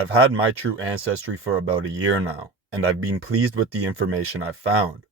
I've had MyTrueAncestry for about a year now, and I've been pleased with the information I've found.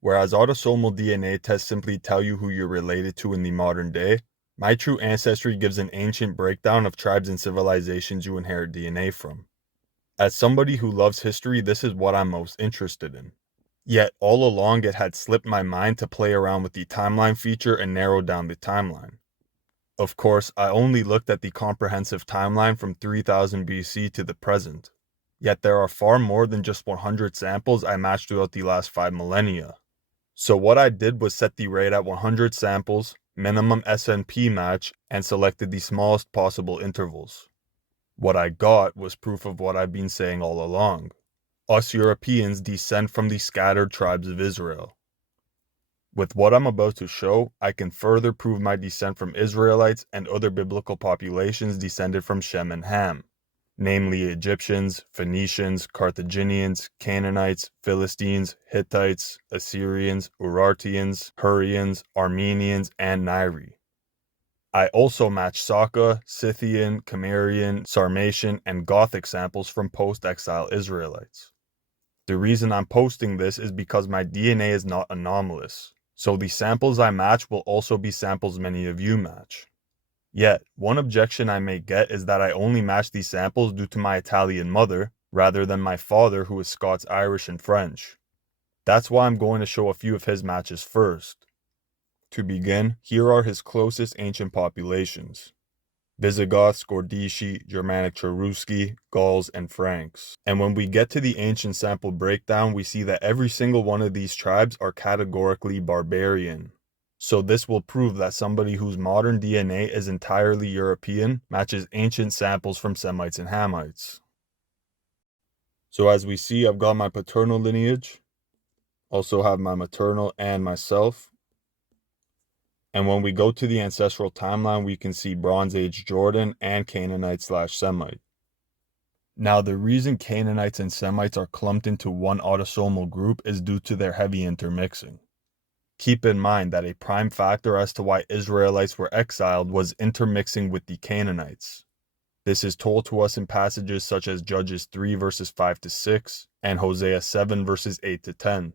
Whereas autosomal DNA tests simply tell you who you're related to in the modern day, MyTrueAncestry gives an ancient breakdown of tribes and civilizations you inherit DNA from. As somebody who loves history, this is what I'm most interested in. Yet, all along it had slipped my mind to play around with the timeline feature and narrow down the timeline. Of course, I only looked at the comprehensive timeline from 3000 BC to the present. Yet there are far more than just 100 samples I matched throughout the last 5 millennia. So what I did was set the rate at 100 samples, minimum SNP match, and selected the smallest possible intervals. What I got was proof of what I've been saying all along. Us Europeans descend from the scattered tribes of Israel. With what I'm about to show, I can further prove my descent from Israelites and other biblical populations descended from Shem and Ham, namely Egyptians, Phoenicians, Carthaginians, Canaanites, Philistines, Hittites, Assyrians, Urartians, Hurrians, Armenians, and Nairi. I also match Saka, Scythian, Cimmerian, Sarmatian, and Gothic samples from post-exile Israelites. The reason I'm posting this is because my DNA is not anomalous, so the samples I match will also be samples many of you match. Yet, one objection I may get is that I only match these samples due to my Italian mother, rather than my father who is Scots, Irish, and French. That's why I'm going to show a few of his matches first. To begin, here are his closest ancient populations: Visigoths, Gordici, Germanic Cherusci, Gauls, and Franks. And when we get to the ancient sample breakdown, we see that every single one of these tribes are categorically barbarian. So this will prove that somebody whose modern DNA is entirely European matches ancient samples from Semites and Hamites. So as we see, I've got my paternal lineage, also have my maternal and myself. And when we go to the ancestral timeline, we can see Bronze Age Jordan and Canaanite/Semite. Now, the reason Canaanites and Semites are clumped into one autosomal group is due to their heavy intermixing. Keep in mind that a prime factor as to why Israelites were exiled was intermixing with the Canaanites. This is told to us in passages such as Judges 3 verses 5-6 and Hosea 7 verses 8-10.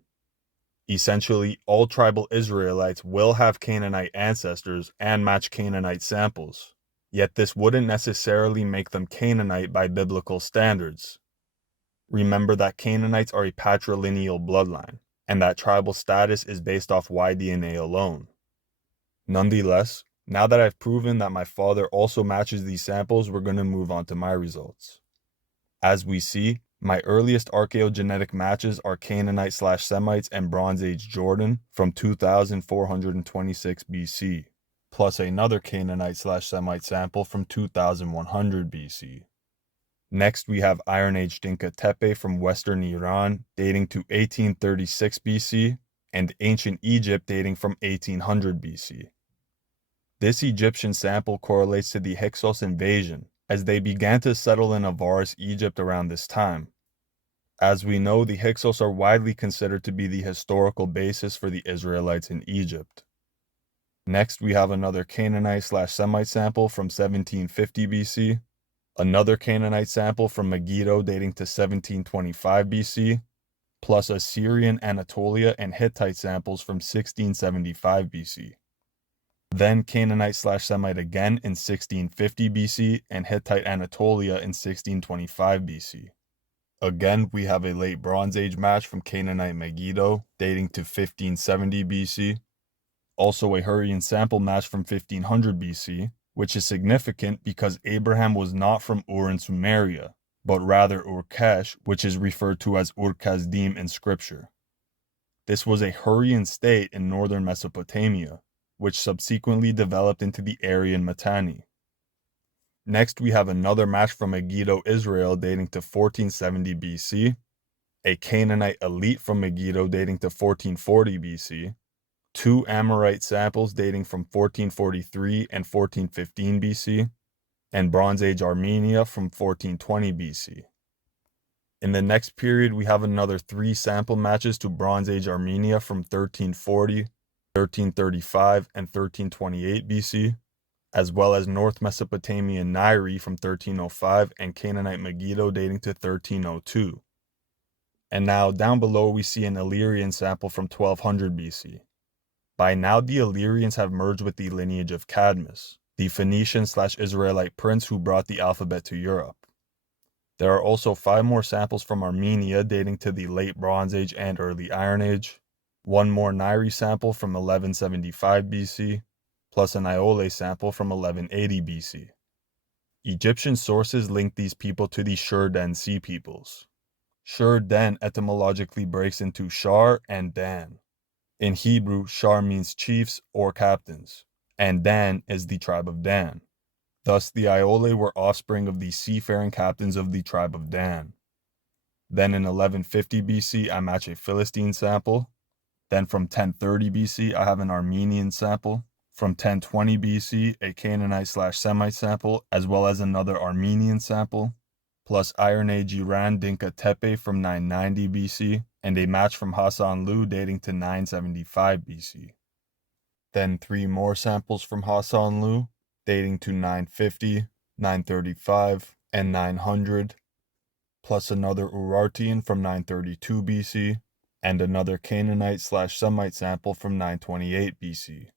Essentially, all tribal Israelites will have Canaanite ancestors and match Canaanite samples, yet this wouldn't necessarily make them Canaanite by biblical standards. Remember that Canaanites are a patrilineal bloodline, and that tribal status is based off Y-DNA alone. Nonetheless, now that I've proven that my father also matches these samples, we're going to move on to my results. As we see, my earliest archaeogenetic matches are Canaanite/Semites and Bronze Age Jordan from 2426 BC, plus another Canaanite/Semite sample from 2100 BC. Next, we have Iron Age Dinka Tepe from Western Iran dating to 1836 BC, and Ancient Egypt dating from 1800 BC. This Egyptian sample correlates to the Hyksos invasion, as they began to settle in Avaris, Egypt around this time. As we know, the Hyksos are widely considered to be the historical basis for the Israelites in Egypt. Next, we have another Canaanite/Semite sample from 1750 BC, another Canaanite sample from Megiddo dating to 1725 BC, plus Assyrian, Anatolia, and Hittite samples from 1675 BC. Then Canaanite/Semite again in 1650 BC and Hittite Anatolia in 1625 BC. Again, we have a late Bronze Age match from Canaanite Megiddo dating to 1570 BC. Also a Hurrian sample match from 1500 BC, which is significant because Abraham was not from Ur in Sumeria, but rather Urkesh, which is referred to as Ur-Kasdim in scripture. This was a Hurrian state in northern Mesopotamia, which subsequently developed into the Aryan Mitanni. Next, we have another match from Megiddo, Israel dating to 1470 BC, a Canaanite elite from Megiddo dating to 1440 BC, two Amorite samples dating from 1443 and 1415 BC, and Bronze Age Armenia from 1420 BC. In the next period, we have another 3 sample matches to Bronze Age Armenia from 1340, 1335, and 1328 BC, as well as North Mesopotamian Nairi from 1305 and Canaanite Megiddo dating to 1302. And now down below we see an Illyrian sample from 1200 BC. By now the Illyrians have merged with the lineage of Cadmus, the Phoenician/Israelite prince who brought the alphabet to Europe. There are also 5 more samples from Armenia dating to the Late Bronze Age and Early Iron Age, 1 more Nairi sample from 1175 BC, plus an Iole sample from 1180 BC. Egyptian sources link these people to the Shur-Den Sea peoples. Shur-Den etymologically breaks into Shar and Dan. In Hebrew, Shar means chiefs or captains, and Dan is the tribe of Dan. Thus, the Iole were offspring of the seafaring captains of the tribe of Dan. Then in 1150 BC, I match a Philistine sample. Then from 1030 BC, I have an Armenian sample. From 1020 BC, a Canaanite/Semite sample, as well as another Armenian sample, plus Iron Age Iran Dinka Tepe from 990 BC, and a match from Hassan Lu dating to 975 BC. Then 3 more samples from Hassan Lu, dating to 950, 935, and 900, plus another Urartian from 932 BC, and another Canaanite/Semite sample from 928 BC.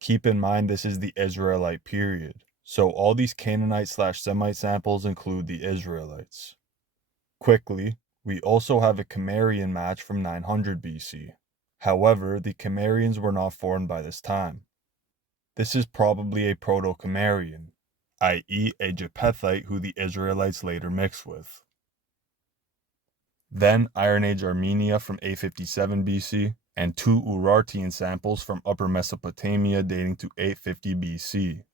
Keep in mind this is the Israelite period, so all these Canaanite/Semite samples include the Israelites. Quickly, we also have a Cimmerian match from 900 BC. However, the Cimmerians were not formed by this time. This is probably a Proto-Cimmerian, i.e. a Japhethite who the Israelites later mixed with. Then Iron Age Armenia from 857 BC, and 2 Urartian samples from Upper Mesopotamia dating to 850 BC.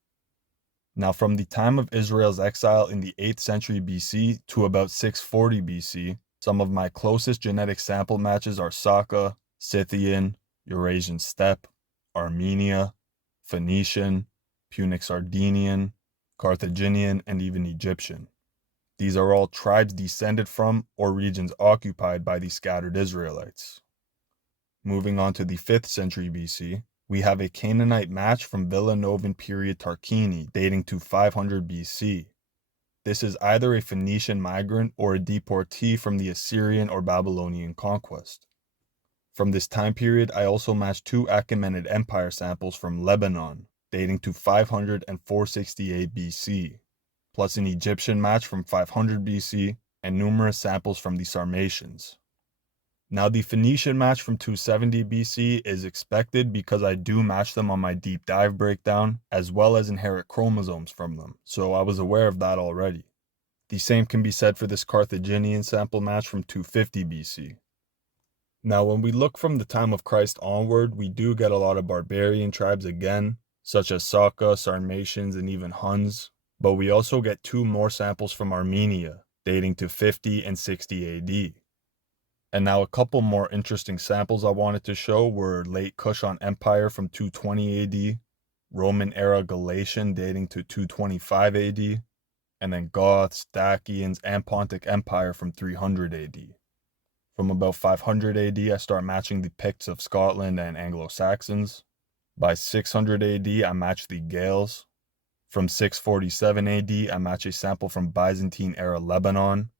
Now from the time of Israel's exile in the 8th century BC to about 640 BC, some of my closest genetic sample matches are Saka, Scythian, Eurasian steppe, Armenia, Phoenician, Punic Sardinian, Carthaginian, and even Egyptian. These are all tribes descended from or regions occupied by the scattered Israelites. Moving on to the 5th century BC, we have a Canaanite match from Villanovan period Tarquini dating to 500 BC. This is either a Phoenician migrant or a deportee from the Assyrian or Babylonian conquest. From this time period, I also matched 2 Achaemenid Empire samples from Lebanon, dating to 500 and 468 BC, plus an Egyptian match from 500 BC, and numerous samples from the Sarmatians. Now the Phoenician match from 270 BC is expected because I do match them on my deep dive breakdown, as well as inherit chromosomes from them, so I was aware of that already. The same can be said for this Carthaginian sample match from 250 BC. Now when we look from the time of Christ onward, we do get a lot of barbarian tribes again, such as Saka, Sarmatians, and even Huns, but we also get 2 more samples from Armenia, dating to 50 and 60 AD. And now a couple more interesting samples I wanted to show were late Kushan Empire from 220 AD, Roman era Galatian dating to 225 AD, and then Goths, Dacians, and Pontic Empire from 300 AD. From about 500 AD, I start matching the Picts of Scotland and Anglo-Saxons. By 600 AD, I match the Gaels. From 647 AD, I match a sample from Byzantine era Lebanon.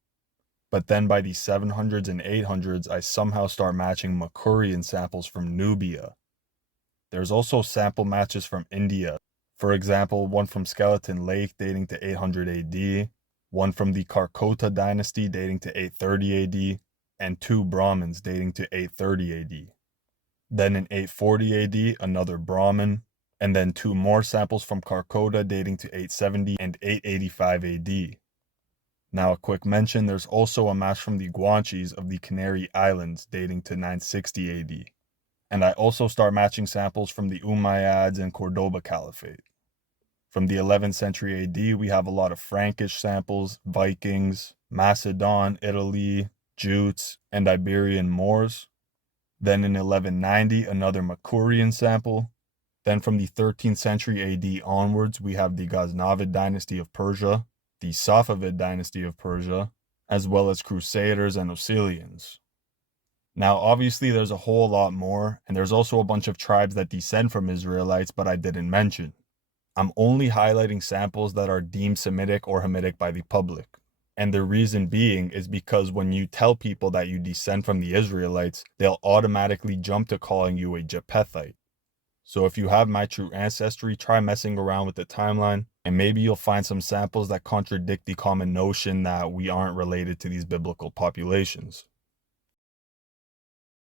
But then by the 700s and 800s, I somehow start matching Makurian samples from Nubia. There's also sample matches from India. For example, one from Skeleton Lake dating to 800 AD, one from the Karkota dynasty dating to 830 AD, and 2 Brahmins dating to 830 AD. Then in 840 AD, another Brahmin, and then 2 more samples from Karkota dating to 870 and 885 AD. Now a quick mention, there's also a match from the Guanches of the Canary Islands dating to 960 AD. And I also start matching samples from the Umayyads and Cordoba Caliphate. From the 11th century AD, we have a lot of Frankish samples, Vikings, Macedon, Italy, Jutes, and Iberian Moors. Then in 1190, another Makurian sample. Then from the 13th century AD onwards, we have the Ghaznavid dynasty of Persia, the Safavid dynasty of Persia, as well as Crusaders and Osilians. Now obviously there's a whole lot more, and there's also a bunch of tribes that descend from Israelites but I didn't mention. I'm only highlighting samples that are deemed Semitic or Hamitic by the public. And the reason being is because when you tell people that you descend from the Israelites, they'll automatically jump to calling you a Japhethite. So if you have MyTrueAncestry, try messing around with the timeline, and maybe you'll find some samples that contradict the common notion that we aren't related to these biblical populations.